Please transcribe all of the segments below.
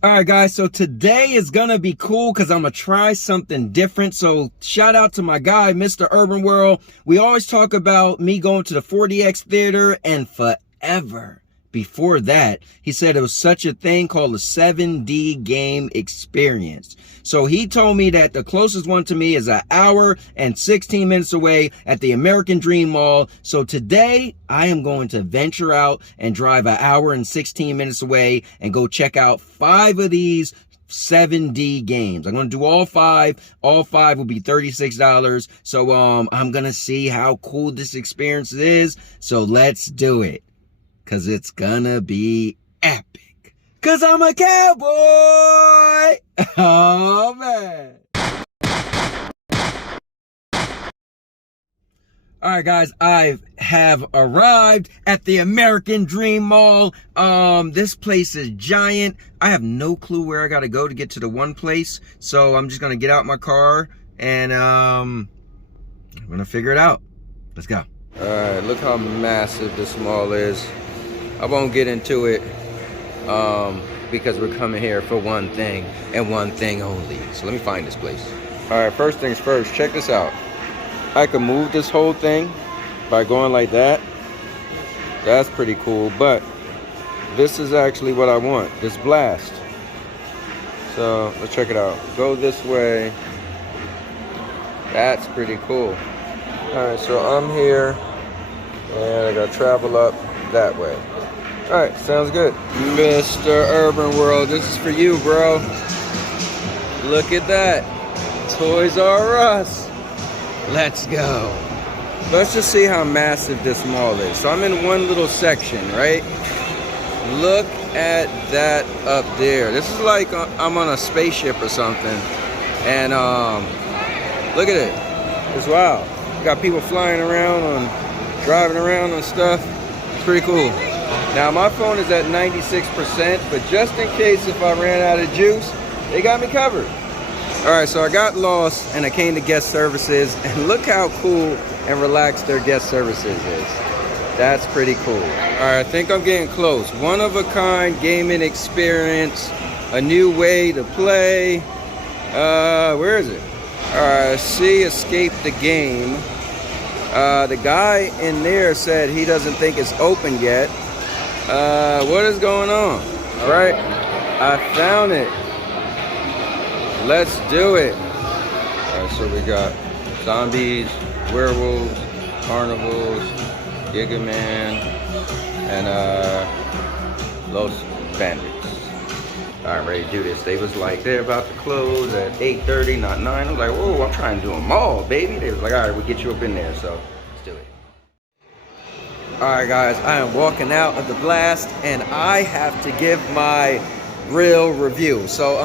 All right, guys, so today is going to be cool because I'm going to try something different. So shout out to my guy, Mr. Urban World. We always talk about me going to the 4DX theater, and forever before that, he said it was such a thing called the 7D game experience. So he told me that the closest one to me is an hour and 16 minutes away at the American Dream Mall. So today I am going to venture out and drive an hour and 16 minutes away and go check out 5 of these 7D games. I'm going to do all 5. All 5 will be $36. So I'm going to see how cool this experience is. So let's do it. Cause it's gonna be epic. Cause I'm a cowboy. Oh man. All right, guys, I have arrived at the American Dream Mall. This place is giant. I have no clue where I gotta go to get to the one place. So I'm just gonna get out my car and I'm gonna figure it out. Let's go. All right, look how massive this mall is. I won't get into it because we're coming here for one thing and one thing only. So let me find this place. All right, first things first, check this out. I can move this whole thing by going like that. That's pretty cool, but this is actually what I want, this blast. So let's check it out. Go this way. That's pretty cool. All right, so I'm here and I gotta travel up that way. All right, sounds good. Mr. Urban World, this is for you, bro. Look at that. Toys R Us. Let's go. Let's just see how massive this mall is. So I'm in one little section, right? Look at that up there. This is like I'm on a spaceship or something. And look at it. It's wild. Got people flying around, driving around and stuff. It's pretty cool. Now my phone is at 96%, but just in case if I ran out of juice, they got me covered. All right, so I got lost and I came to guest services, and look how cool and relaxed their guest services is. That's pretty cool. All right, I think I'm getting close. One of a kind gaming experience, a new way to play. Where is it? All right, see, escape the game. The guy in there said he doesn't think it's open yet. What is going on? All right, I found it. Let's do it. All right, so we got zombies, werewolves, carnivals, Giga Man, and Los Bandits. All right, ready to do this. They was like, they're about to close at 8:30, not 9. I was like, whoa, I'm trying to do them all, baby. They was like, all right, we'll get you up in there, so let's do it. All right, guys, I am walking out of the blast, and I have to give my real review. So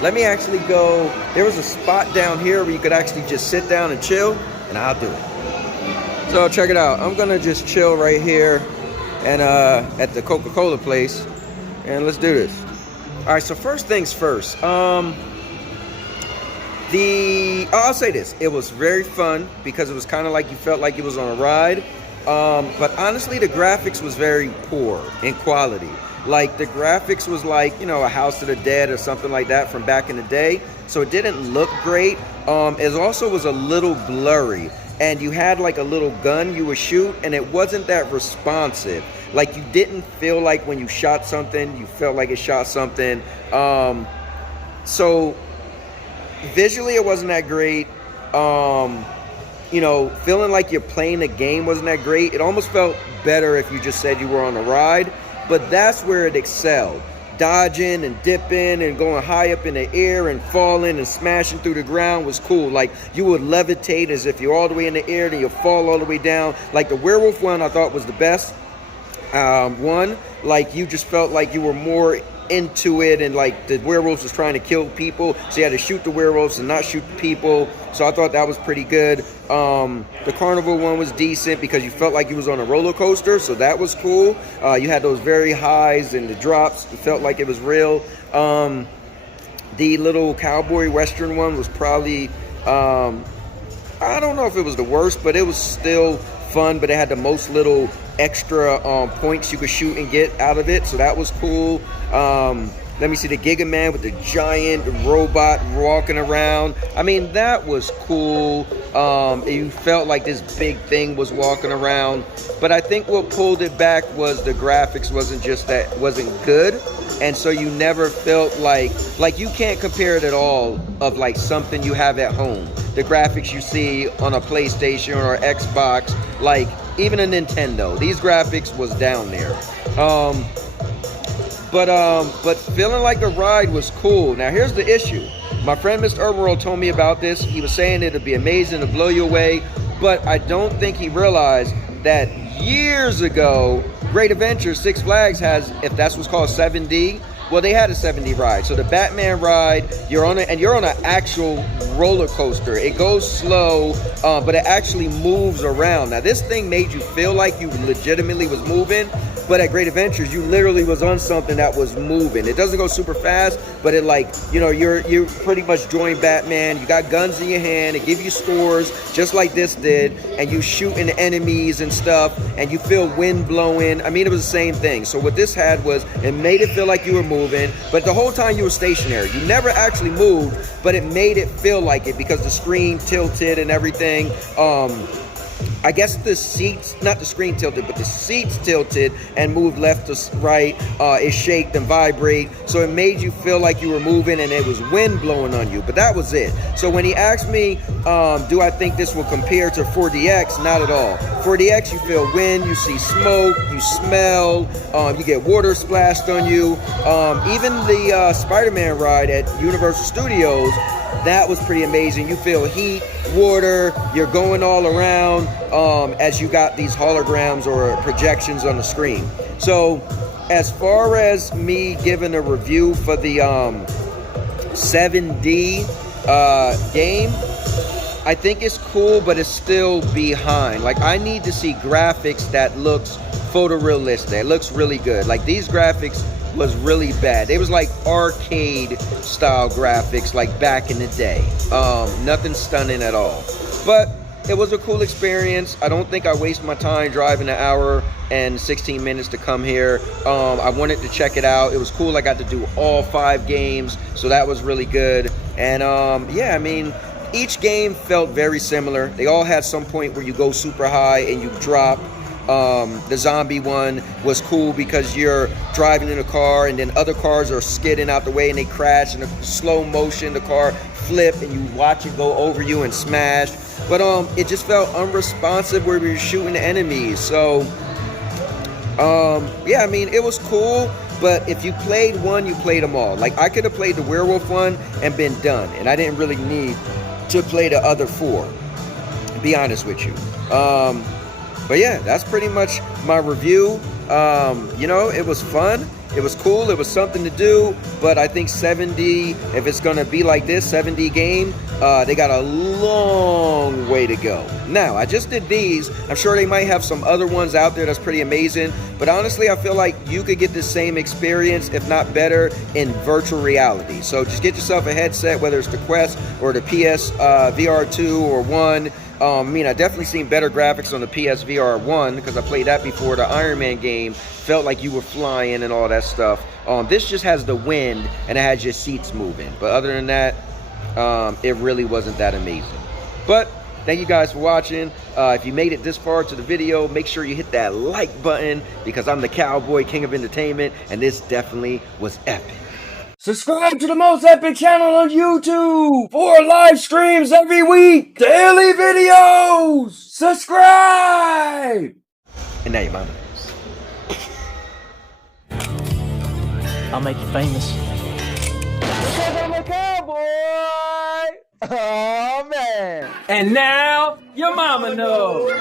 let me actually go. There was a spot down here where you could actually just sit down and chill, and I'll do it. So check it out. I'm gonna just chill right here and at the Coca-Cola place, and let's do this. All right, so first things first. I'll say this. It was very fun because it was kind of like you felt like you was on a ride. But honestly, the graphics was very poor in quality. Like, the graphics was like, you know, a House of the Dead or something like that from back in the day. So it didn't look great. It also was a little blurry. And you had like a little gun you would shoot, and it wasn't that responsive. Like, you didn't feel like when you shot something, you felt like it shot something. So visually it wasn't that great. You know, feeling like you're playing a game wasn't that great. It almost felt better if you just said you were on a ride, but that's where it excelled. Dodging and dipping and going high up in the air and falling and smashing through the ground was cool. Like, you would levitate as if you're all the way in the air, then you'll fall all the way down. Like, the werewolf one I thought was the best one. Like, you just felt like you were more into it, and like the werewolves was trying to kill people, so you had to shoot the werewolves and not shoot the people. So I thought that was pretty good. The carnival one was decent because you felt like you was on a roller coaster, so that was cool. You had those very highs and the drops. It felt like it was real. The little cowboy western one was probably I don't know if it was the worst, but it was still fun, but it had the most little extra points you could shoot and get out of it, so that was cool. Let me see the Giga Man with the giant robot walking around. I mean, that was cool. You felt like this big thing was walking around. But I think what pulled it back was the graphics wasn't good. And so you never felt like you can't compare it at all of like something you have at home. The graphics you see on a PlayStation or Xbox, like even a Nintendo, these graphics was down there. But feeling like the ride was cool. Now here's the issue. My friend Mr. Urban told me about this. He was saying it'd be amazing to blow you away, but I don't think he realized that years ago, Great Adventures, Six Flags has, if that's what's called 7D, well, they had a 7D ride. So the Batman ride, you're on an actual roller coaster. It goes slow, but it actually moves around. Now, this thing made you feel like you legitimately was moving, but at Great Adventures, you literally was on something that was moving. It doesn't go super fast, but it like, you know, you're pretty much joined Batman. You got guns in your hand. It gives you stores, just like this did, and you shooting enemies and stuff, and you feel wind blowing. I mean, it was the same thing. So what this had was, it made it feel like you were moving, but the whole time you were stationary. You never actually moved, but it made it feel like it because the screen tilted and everything. I guess the seats, not the screen tilted, but the seats tilted and moved left to right. It shaked and vibrate. So it made you feel like you were moving and it was wind blowing on you. But that was it. So when he asked me, do I think this will compare to 4DX? Not at all. 4DX, you feel wind, you see smoke, you smell, you get water splashed on you. Even the Spider-Man ride at Universal Studios, that was pretty amazing. You feel heat, water, you're going all around as you got these holograms or projections on the screen. So as far as me giving a review for the 7D game, I think it's cool, but it's still behind. Like, I need to see graphics that looks photorealistic. It looks really good. Like, these graphics was really bad. It was like arcade style graphics like back in the day. Nothing stunning at all. But it was a cool experience. I don't think I wasted my time driving an hour and 16 minutes to come here. I wanted to check it out. It was cool. I got to do all 5 games, so that was really good. And yeah, I mean, each game felt very similar. They all had some point where you go super high and you drop. The zombie one was cool because you're driving in a car and then other cars are skidding out the way and they crash in a slow motion. The car flip and you watch it go over you and smash. But it just felt unresponsive where we were shooting enemies. So yeah, I mean, it was cool. But if you played one, you played them all. Like, I could have played the werewolf one and been done, and I didn't really need to play the other 4, to be honest with you. But yeah, that's pretty much my review. You know, it was fun. It was cool. It was something to do. But I think 7D, if it's going to be like this, 7D game, they got a long way to go. Now, I just did these. I'm sure they might have some other ones out there that's pretty amazing. But honestly, I feel like you could get the same experience, if not better, in virtual reality. So just get yourself a headset, whether it's the Quest or the PS VR 2 or 1. I mean, I definitely seen better graphics on the PSVR 1 because I played that before. The Iron Man game felt like you were flying and all that stuff. This just has the wind and it has your seats moving. But other than that, it really wasn't that amazing. But thank you guys for watching. If you made it this far to the video, make sure you hit that like button because I'm the Cowboy King of Entertainment and this definitely was epic. Subscribe to the most epic channel on YouTube for live streams every week. Daily videos. Subscribe. And now your mama knows. I'll make you famous. Because I'm a cowboy. Oh, man. And now your mama knows.